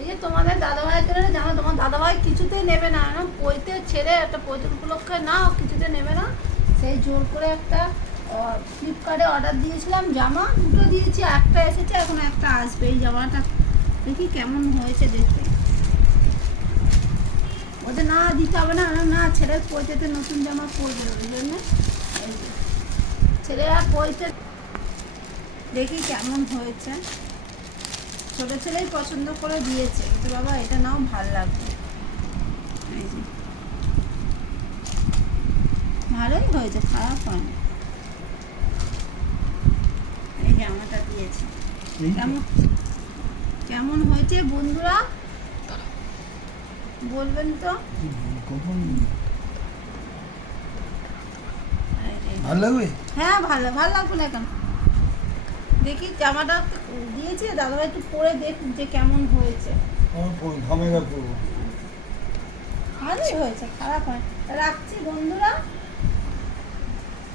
এই যে তোমাদের দাদাভাইয়ের জন্য জানো, তোমার দাদাভাই কিছুতেই নেবে না, পৈতে ছেড়ে একটা পৈতের উপলক্ষে নাও, কিছুতে নেবে না। সেই জোর করে একটা ফ্লিপকার্টে অর্ডার দিয়েছিলাম জামা, দুটো দিয়েছি, একটা এসেছে, এখন একটা আসবে। এই জামাটা দেখি কেমন হয়েছে দেখতে। ওদের না দিতে হবে না, না ছেলে পৈতেতে নতুন জামা পরবে, ওই জন্য এই যে ছেলে আর পৈতে দেখি কেমন হয়েছে। ছোটো ছেলেই পছন্দ করে দিয়েছে, তো বাবা এটা নাও ভাল লাগবে। এই যে ভালোই হয়েছে, খারাপ হয়নি। এই জামাটা দিয়েছে, কেমন কেমন হয়েছে বন্ধুরা বলবেন তো। ভালো লাগবে? হ্যাঁ ভালো, ভালো লাগবে না কেন। দেখি জামাটা দিয়েছে দাদাভাই, একটু পরে দেখ যে কেমন হয়েছে। আমার ঘামে গা করবো। ভালোই হয়েছে, খারাপ হয়। রাখছি বন্ধু।